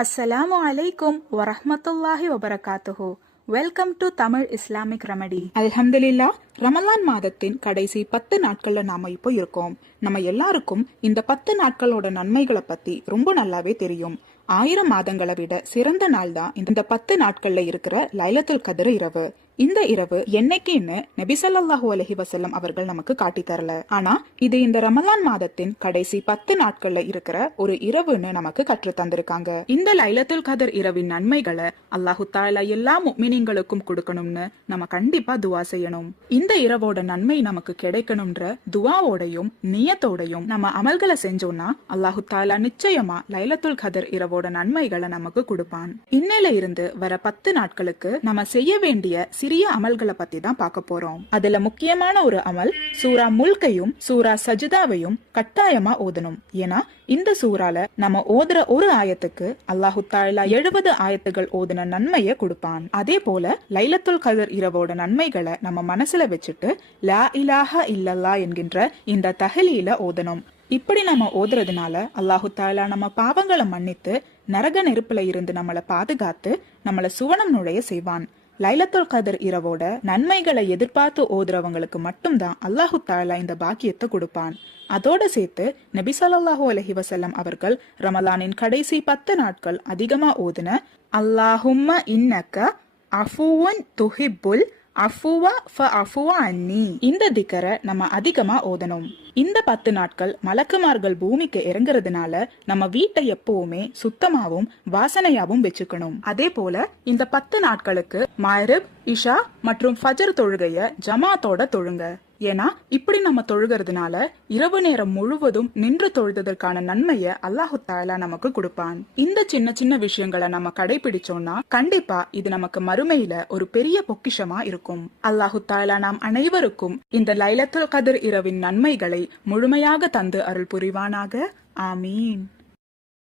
அஸ்ஸலாமு அலைக்கும் வரஹ்மத்துல்லாஹி வபரகாத்துஹு. Welcome to Tamil Islamic remedy. அல்ஹம்துலில்லாஹ், ரமலான் மாதத்தின் கடைசி 10 நாட்கள்ல நாம இப்போ இருக்கோம். நம்ம எல்லாருக்கும் இந்த 10 நாட்களோட நன்மைகளை பத்தி ரொம்ப நல்லாவே தெரியும். 1000 மாதங்களை விட சிறந்த நாள் தான் இந்த 10 நாட்கள்ல இருக்கிற லைலத்துல் கத்ர் இரவு. இந்த இரவு என்னைக்குன்னு நபி ஸல்லல்லாஹு அலைஹி வஸல்லம் அவர்கள் நமக்கு காட்டி தரல. ஆனா இது இந்த ரமலான் மாதத்தின் கடைசி 10 நாட்கள்ல இருக்கிற ஒரு இரவுன்னு நமக்கு கற்று தந்திருக்காங்க. இந்த லைலத்துல் கத்ர் இரவின் நன்மைகளை அல்லாஹு தஆலா எல்லா முஃமினீன்களுக்கும் கொடுக்கணும்னு நம்ம கண்டிப்பா துஆ செய்யணும். இந்த இரவோட நன்மை நமக்கு கிடைக்கணும்ன்ற துஆவோடையும் நியத்தோடையும் நம்ம அமல்களை செஞ்சோம்னா அல்லாஹு தஆலா நிச்சயமா லைலத்துல் கத்ர் இரவோட நன்மைகளை நமக்கு கொடுப்பான். இன்னையில இருந்து வர 10 நாட்களுக்கு நம்ம செய்ய வேண்டிய சிறிய அமல்களை பத்தி தான் பார்க்க போறோம். அதுல முக்கியமான ஒரு அமல் சூரா முல்கையும் சூரா சஜிதாவையும் கட்டாயமா ஓதணும். ஏன்னா இந்த சூறால நம்ம ஓதுற ஒரு ஆயத்துக்கு அல்லாஹு தஆலா 70 ஆயத்துகள் ஓதுன நன்மையை கொடுப்பான். அதே போல லைலத்துல் கத்ர் இரவோட நன்மைகளை நம்ம மனசுல வச்சுட்டு லா இலாஹா இல்லல்லாஹ் என்கின்ற இந்த தஹ்லீல ஓதணும். இப்படி நம்ம ஓதுறதுனால அல்லாஹு தஆலா நம்ம பாவங்களை மன்னித்து நரக நெருப்புல இருந்து நம்மளை பாதுகாத்து நம்மள சுவனம் நுழைய செய்வான். லைலத்துல் கத்ர் இரவோட நன்மைகளை எதிர்பார்த்து ஓதுறவங்களுக்கு மட்டும்தான் அல்லாஹு தஆலா இந்த பாக்கியத்தை கொடுப்பான். அதோட சேர்த்து நபி ஸல்லல்லாஹு அலைஹி வஸல்லம் அவர்கள் ரமலானின் கடைசி 10 நாட்கள் அதிகமா ஓதுன அல்லாஹும்ம இன்னக அஃபுவுன் துஹிப்புல் அஃபுவ ஃபஅஃபு அன்னி இந்த திக்ரை நம்ம அதிகமா ஓதணும். இந்த 10 நாட்கள் மலக்குமார்கள் பூமிக்கு இறங்குறதுனால நம்ம வீட்டை எப்பவுமே சுத்தமாவும் வாசனையாவும் வச்சுக்கணும். அதே போல இந்த 10 நாட்களுக்கு மக்ரிப், இஷா மற்றும் ஃபஜ்ர் தொழுகைய ஜமாத்தோட தொழுங்க. ஏன்னா இப்படி நம்ம தொழுகிறதுனால இரவு நேரம் முழுவதும் நின்று தொழுதற்கான நன்மையை அல்லாஹு தஆலா நமக்கு கொடுப்பான். இந்த சின்ன சின்ன விஷயங்களை நம்ம கடைபிடிச்சோம்னா கண்டிப்பா இது நமக்கு மறுமையில ஒரு பெரிய பொக்கிஷமா இருக்கும். அல்லாஹு தஆலா நாம் அனைவருக்கும் இந்த லைலத்துல் கத்ர் இரவின் நன்மைகளை முழுமையாக தந்து அருள் புரிவானாக. ஆமீன்.